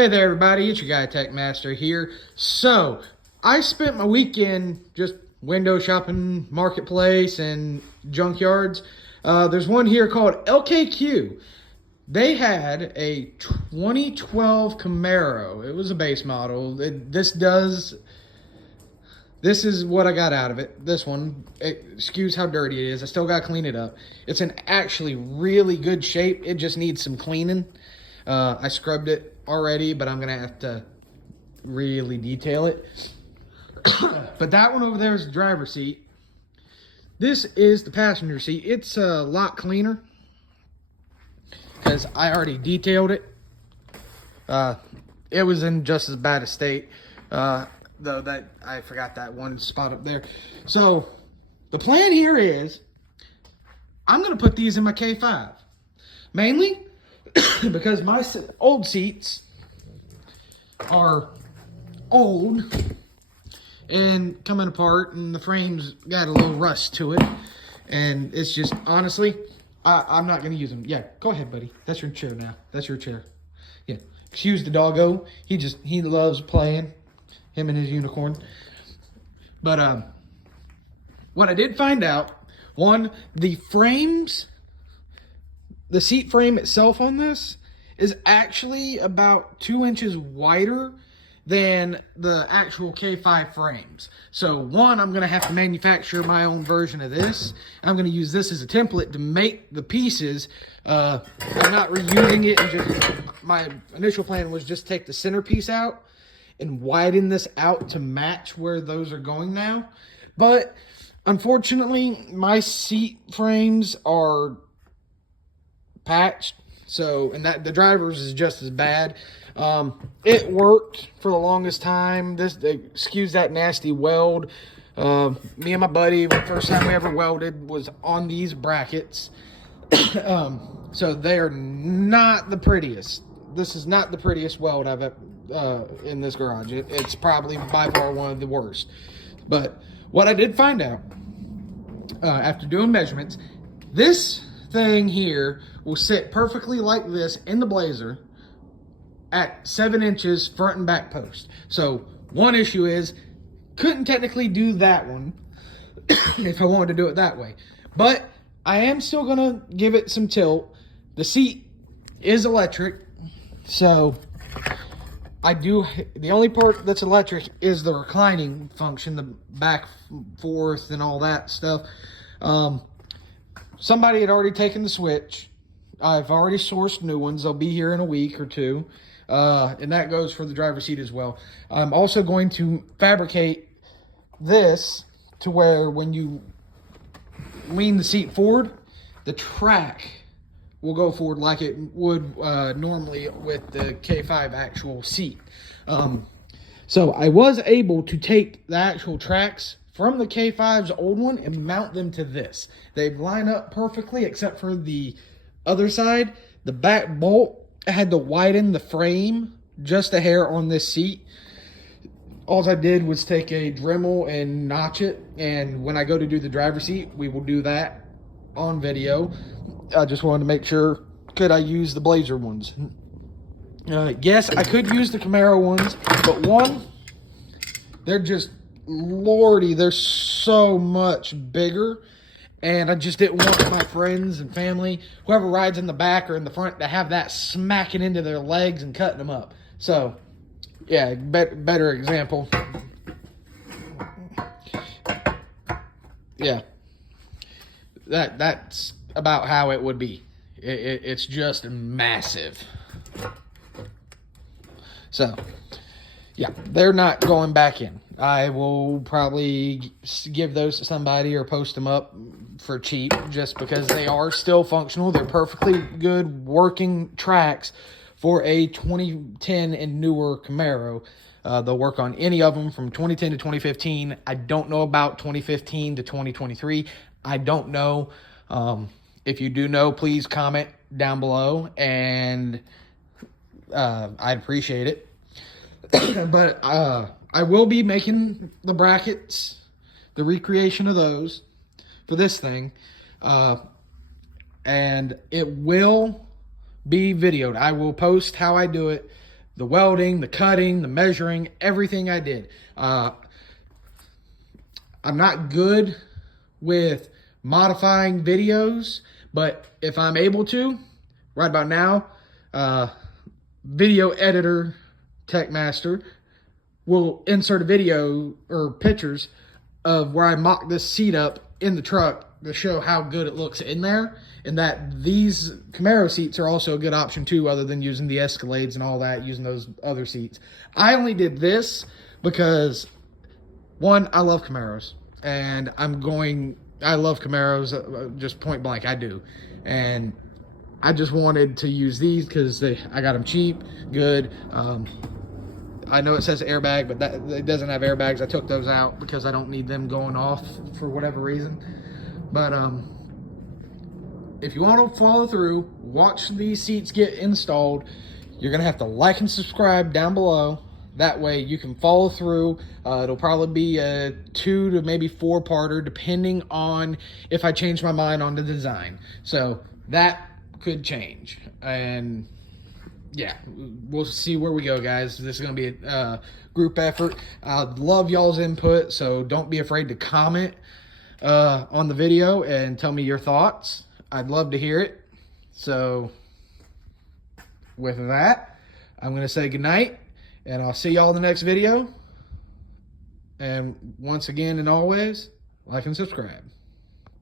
Hey there, everybody. It's your guy, Tech Master here. So, I spent my weekend just window shopping, marketplace, and junkyards. There's one here called LKQ. They had a 2012 Camaro. It was a base model. This is what I got out of it. This one, excuse how dirty it is. I still got to clean it up. It's in actually really good shape. It just needs some cleaning. I scrubbed it already, but I'm going to have to really detail it. But that one over there is the driver's seat. This is the passenger seat. It's a lot cleaner because I already detailed it. It was in just as bad a state, though that I forgot that one spot up there. So the plan here is I'm going to put these in my K5. Mainly because my old seats are old and coming apart, and the frame's got a little rust to it, and it's just, honestly, I'm not going to use them. Yeah, go ahead, buddy. That's your chair now. That's your chair. Yeah, excuse the doggo. He loves playing, him and his unicorn. But what I did find out, one, the seat frame itself on this is actually about 2 inches wider than the actual K5 frames. So one, I'm going to have to manufacture my own version of this. I'm going to use this as a template to make the pieces. I'm not reusing it. And just, my initial plan was just take the centerpiece out and widen this out to match where those are going now. But unfortunately, my seat frames are patched, so, and that the driver's is just as bad. It worked for the longest time. Excuse that nasty weld. Me and my buddy, the first time we ever welded was on these brackets. So they are not the prettiest. This is not the prettiest weld I've ever in this garage. It's probably by far one of the worst. But what I did find out after doing measurements, this thing here will sit perfectly like this in the Blazer at 7 inches front and back post. So one issue is, couldn't technically do that one if I wanted to do it that way. But I am still gonna give it some tilt. The seat is electric, so the only part that's electric is the reclining function, the back, forth, and all that stuff. Somebody had already taken the switch. I've already sourced new ones. They'll be here in a week or two. And that goes for the driver's seat as well. I'm also going to fabricate this to where when you lean the seat forward, the track will go forward like it would normally with the K5 actual seat. So I was able to take the actual tracks from the K5's old one and mount them to this. They line up perfectly except for the other side. The back bolt, I had to widen the frame just a hair on this seat. All I did was take a Dremel and notch it, and when I go to do the driver's seat, we will do that on video. I just wanted to make sure, could I use the Blazer ones? Yes, I could use the Camaro ones, but one, they're just, lordy, they're so much bigger, and I just didn't want my friends and family, whoever rides in the back or in the front, to have that smacking into their legs and cutting them up. So yeah, better example. Yeah, that's about how it would be. It's just massive. So yeah, they're not going back in. I will probably give those to somebody or post them up for cheap just because they are still functional. They're perfectly good working tracks for a 2010 and newer Camaro. They'll work on any of them from 2010 to 2015. I don't know about 2015 to 2023. I don't know. If you do know, please comment down below, and I'd appreciate it. But I will be making the brackets, the recreation of those for this thing, and it will be videoed. I will post how I do it the welding, the cutting, the measuring, everything I did. I'm not good with modifying videos, but if I'm able to, right about now, video editor tech master will insert a video or pictures of where I mock this seat up in the truck to show how good it looks in there, and that these Camaro seats are also a good option too, other than using the Escalades and all that, using those other seats. I only did this because, one, I love Camaros, and I love Camaros, just point blank, I do. And I just wanted to use these because I got them cheap, good. I know it says airbag, but it doesn't have airbags. I took those out because I don't need them going off for whatever reason. But if you want to follow through, watch these seats get installed, you're going to have to like and subscribe down below. That way you can follow through. It'll probably be a 2 to maybe 4-parter, depending on if I change my mind on the design. So that could change. And yeah, we'll see where we go, guys. This is going to be a group effort. I'd love y'all's input, so don't be afraid to comment on the video and tell me your thoughts. I'd love to hear it. So with that, I'm going to say goodnight, and I'll see y'all in the next video. And once again and always, like and subscribe.